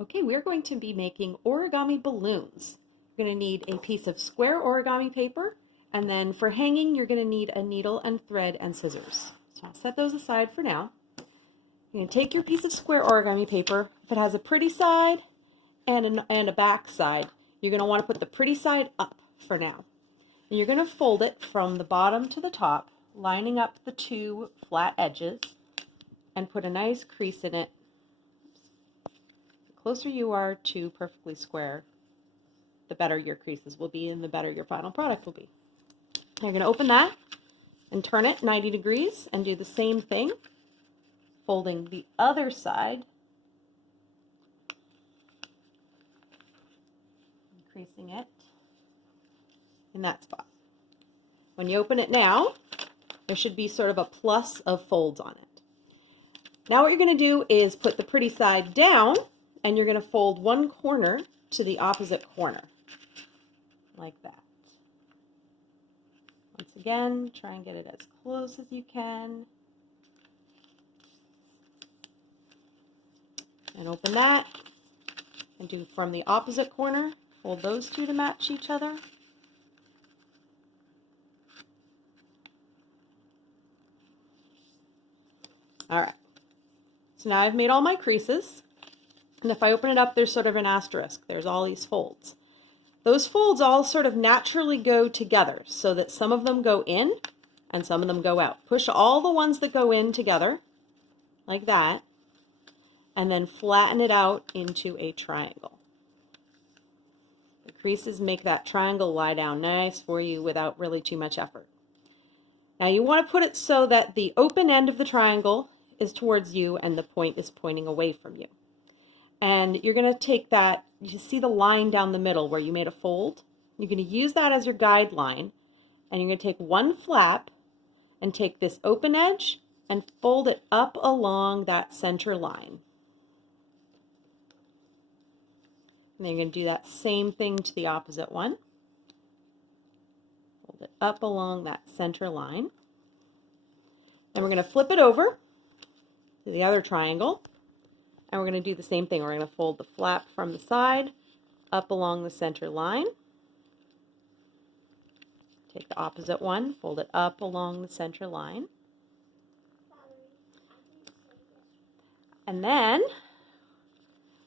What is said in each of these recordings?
Okay, we're going to be making origami balloons. You're going to need a piece of square origami paper, and then for hanging you're going to need a needle and thread and scissors. So I'll set those aside for now. You're going to take your piece of square origami paper. If it has a pretty side and a back side, you're going to want to put the pretty side up for now. And you're going to fold it from the bottom to the top, lining up the two flat edges, and put a nice crease in it. The closer you are to perfectly square, the better your creases will be and the better your final product will be. You're going to open that and turn it 90 degrees and do the same thing, folding the other side, creasing it in that spot. When you open it now, there should be sort of a plus of folds on it. Now what you're going to do is put the pretty side down, and you're going to fold one corner to the opposite corner, like that. Once again, try and get it as close as you can. And open that, and do from the opposite corner, fold those two to match each other. All right, so now I've made all my creases, and if I open it up, there's sort of an asterisk. There's all these folds. Those folds all sort of naturally go together so that some of them go in and some of them go out. Push all the ones that go in together, like that, and then flatten it out into a triangle. The creases make that triangle lie down nice for you without really too much effort. Now you want to put it so that the open end of the triangle is towards you and the point is pointing away from you. And you're going to take that, you see the line down the middle where you made a fold? You're going to use that as your guideline, and you're going to take one flap and take this open edge and fold it up along that center line. And then you're going to do that same thing to the opposite one. Fold it up along that center line. And we're going to flip it over to the other triangle. And we're going to do the same thing. We're going to fold the flap from the side up along the center line. Take the opposite one, fold it up along the center line. And then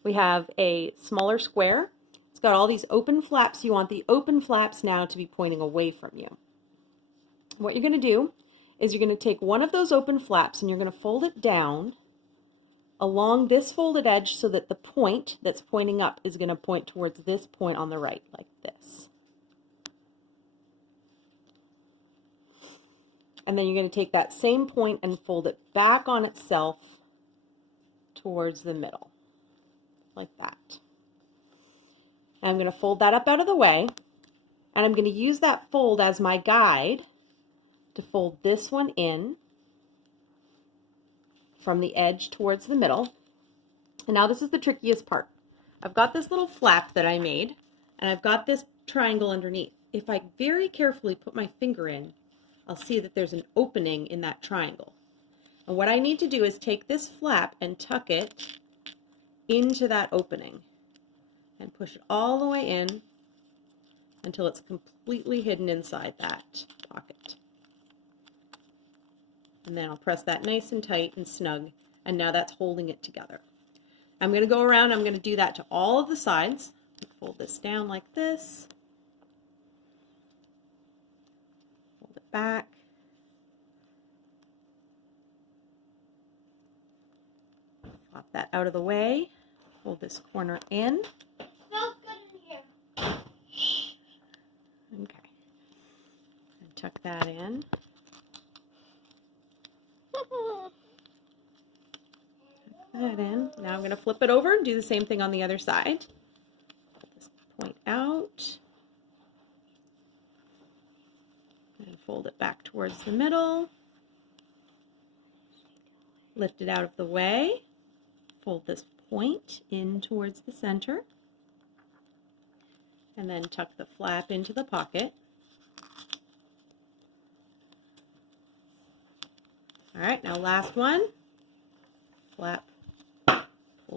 we have a smaller square. It's got all these open flaps. You want the open flaps now to be pointing away from you. What you're going to do is you're going to take one of those open flaps and you're going to fold it down along this folded edge so that the point that's pointing up is going to point towards this point on the right, like this. And then you're going to take that same point and fold it back on itself towards the middle, like that. And I'm going to fold that up out of the way, and I'm going to use that fold as my guide to fold this one in from the edge towards the middle. And now this is the trickiest part. I've got this little flap that I made, and I've got this triangle underneath. If I very carefully put my finger in, I'll see that there's an opening in that triangle. And what I need to do is take this flap and tuck it into that opening and push it all the way in until it's completely hidden inside that pocket. And then I'll press that nice and tight and snug, and now that's holding it together. I'm going to go around, I'm going to do that to all of the sides. Fold this down like this. Fold it back. Pop that out of the way. Hold this corner in. Smells good in here. Okay. And tuck that in. Tuck that in. Now I'm going to flip it over and do the same thing on the other side. Put this point out. And fold it back towards the middle. Lift it out of the way. Fold this point in towards the center. And then tuck the flap into the pocket. All right, now last one. Flap,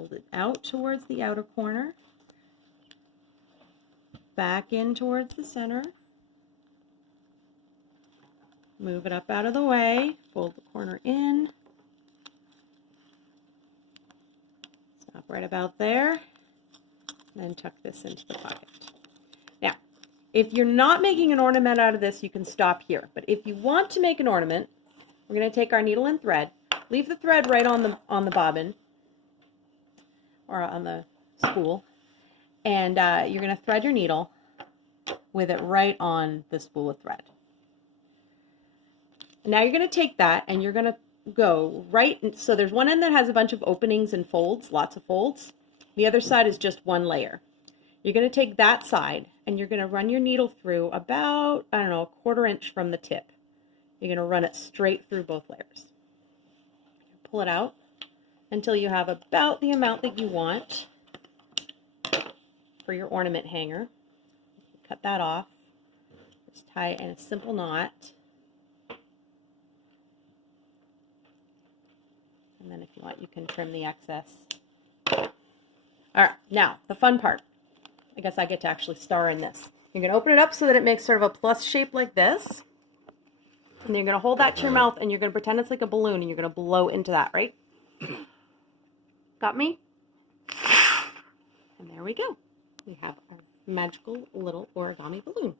Fold it out towards the outer corner. Back in towards the center. Move it up out of the way. Fold the corner in. Stop right about there. And then tuck this into the pocket. Now, if you're not making an ornament out of this, you can stop here. But if you want to make an ornament, we're going to take our needle and thread. Leave the thread right on the bobbin or on the spool, and you're going to thread your needle with it right on the spool of thread. And now you're going to take that and you're going to go right. So there's one end that has a bunch of openings and folds, lots of folds. The other side is just one layer. You're going to take that side and you're going to run your needle through about, I don't know, a 1/4 inch from the tip. You're going to run it straight through both layers. Pull it out until you have about the amount that you want for your ornament hanger. Cut that off. Just tie it in a simple knot. And then if you want, you can trim the excess. All right, now the fun part. I guess I get to actually star in this. You're going to open it up so that it makes sort of a plus shape like this. And you're going to hold that to your mouth and you're going to pretend it's like a balloon and you're going to blow into that, right? Got me? And there we go. We have our magical little origami balloon.